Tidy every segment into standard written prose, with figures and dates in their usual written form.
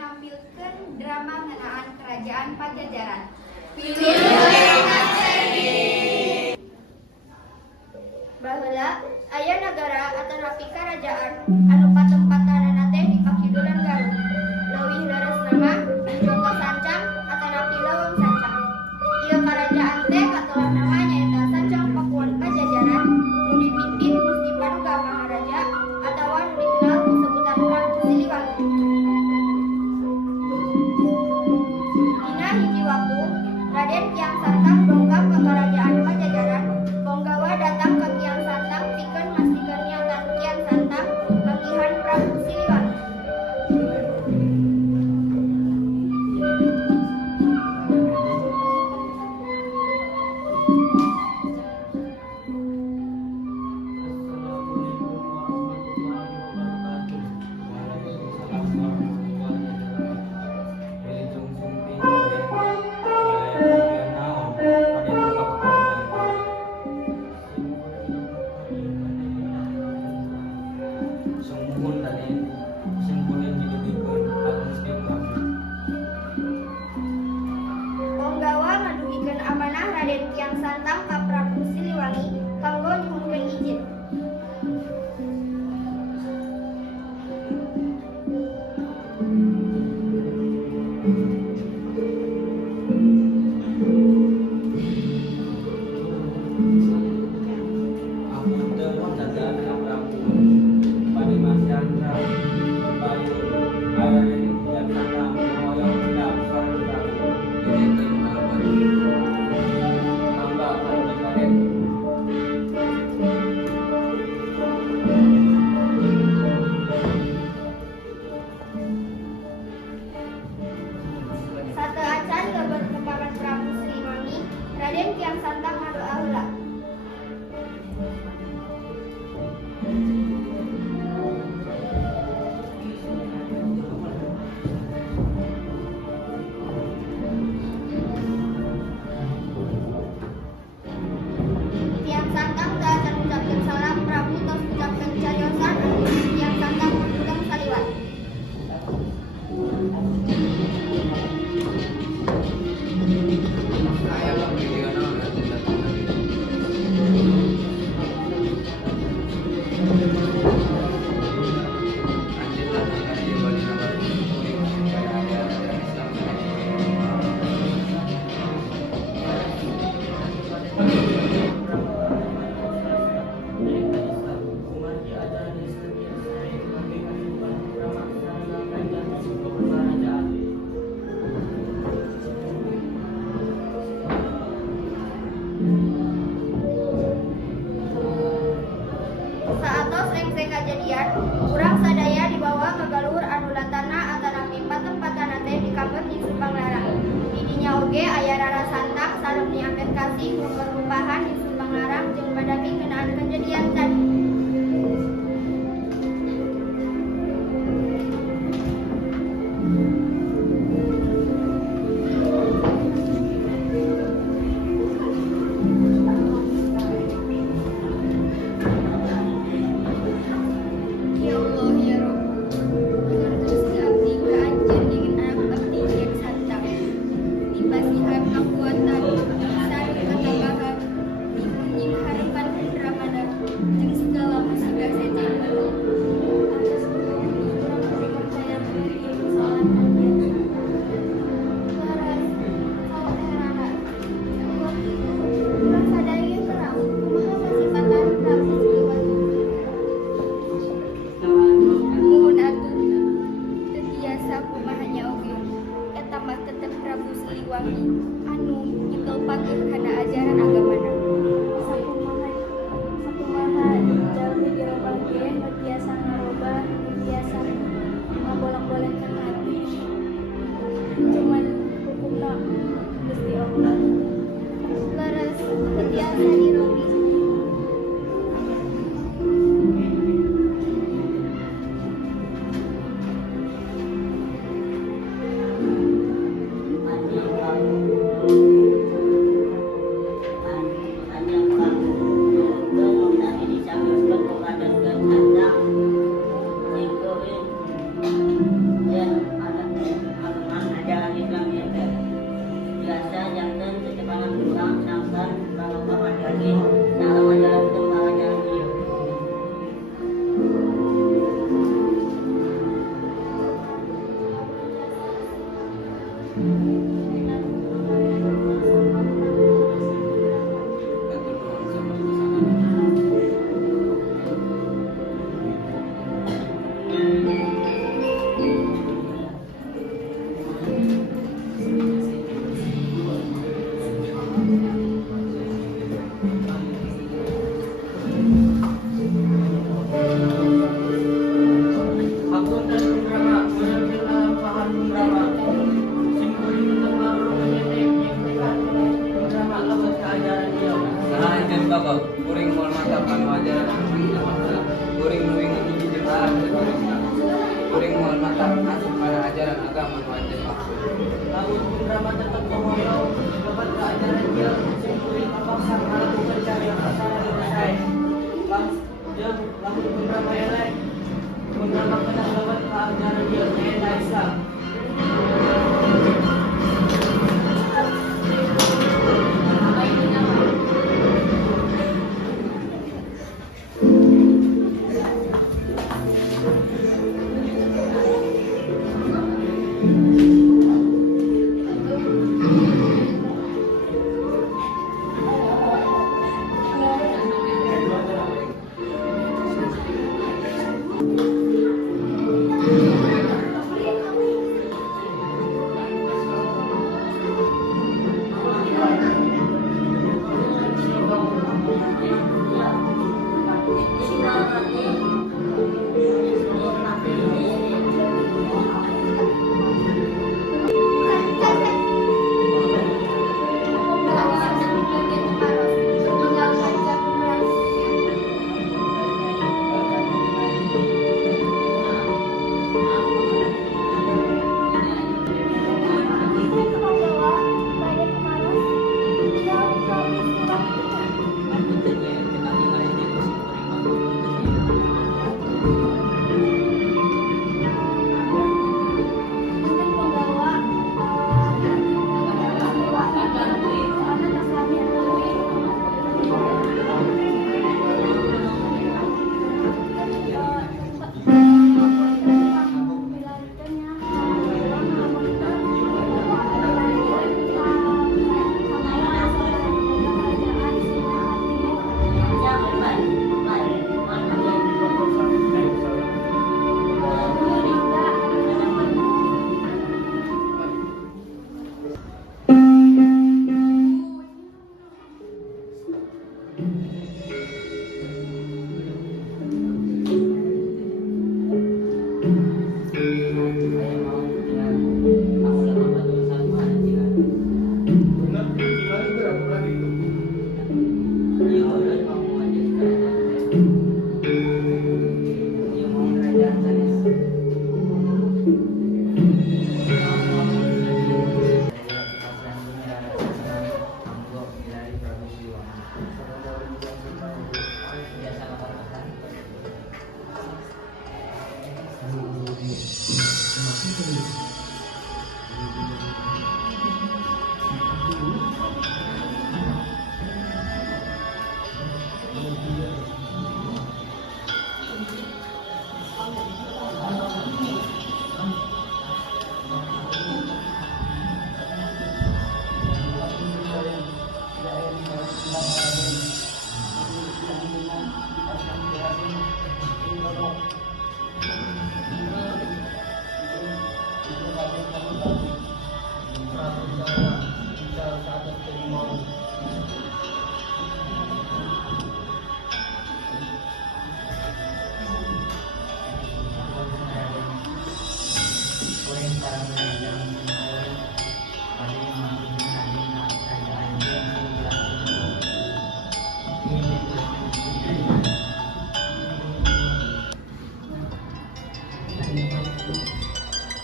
nampilkeun drama ngeunaan kerajaan Pajajaran. Baheula aya nagara atanapi karajaan anu patempatanana teh di Pakidulan Garut. Leuwih leresna mah Joko Sancang atanapi Leuweung Sancang. Ieu karajaan teh katulah nama nyaeta Sancang Pakuan Pajajaran nu dipimpin Gusti Paduka Maharaja atawa nu dikenal ku sebutan Prabu Siliwangi. Dina hiji waktu Raden Kiang Santang dongkap ke kerajaan Pajajaran. Bonggawa datang ke Kiang Santang pikeun mastikeun niatan Kiang Santang manggihan Prabu Siliwangi. Bonggawa ngaduhikeun amanah Raden Kiang Santang ka Prabu Siliwangi kanggo nyuhunkeun izin. Sateu acan leubeut nepangan Prabu Siliwangi, Raden Kiang Santang ngadoa heula. Kiang Santang teu acan ngucapkeun salam, Prabu tos ngucapkeun cariosan anu Kiang Santang mandurung saliwat. Saatos rengsek kajadian, urang sadaya dibawa ke galur anu latana atanapi patempat-na teh dikabeut di Subang Larang. Di dinya oge aya Rara Santang sareng Nyi Amet Kasih nu kerupahan di Subang Larang jeung badami ngeunaan kajadian tadi. Ya Allah ya Rabb, nuhun Gusti abdi kaanjeun dengan anak abdi Kiang Santang. Dipasihan kakuatan, sareng katabahan, dimunjing harepan Indra Manah, jeung kuring mohon mantap masuk pada ajaran agama wajib maksud. Namun beberapa tetap mengontrol dapat keajaran dia kuring memaksa melakukan cahaya pasara selesai. Lamun beberapa yang lain mengamalkan dapat keajaran dia mengenai Islam.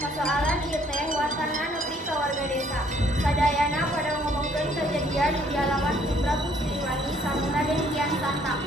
Persoalan ieu teh watana nepi ka warga desa. Sadayana pada ngomongkeun kejadian di halaman Prabu Siliwangi sareng Raden Kian Santang.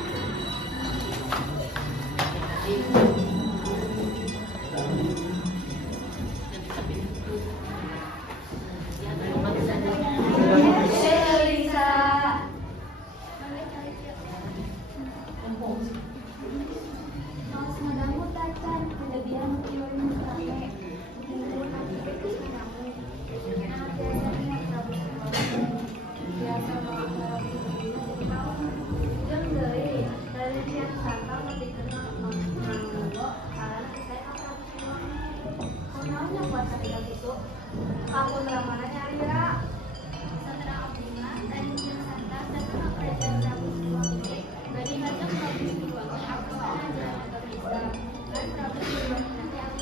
Aku ramana nyari ra. Satria abdi mah dan Santa dan kerajaan Prabu Siliwangi. Bagi kacang Prabu Siliwangi aku aja bisa. Dan Prabu Siliwangi nanti aku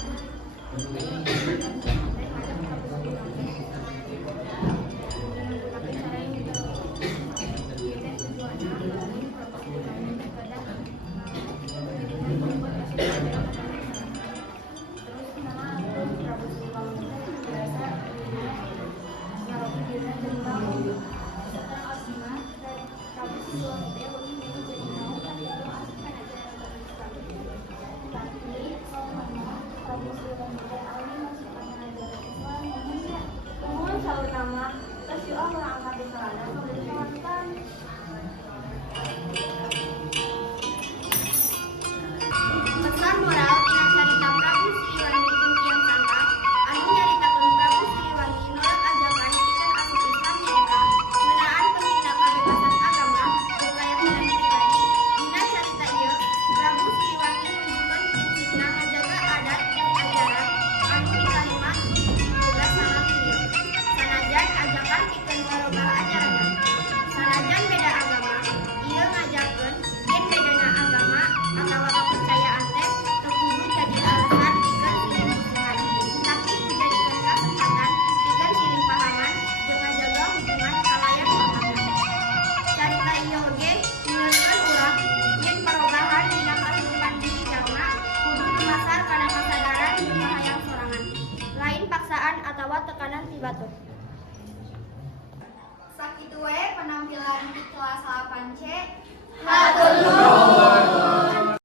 batur. Sakitu we penampilan di kelas 8C. Hatur nuhun.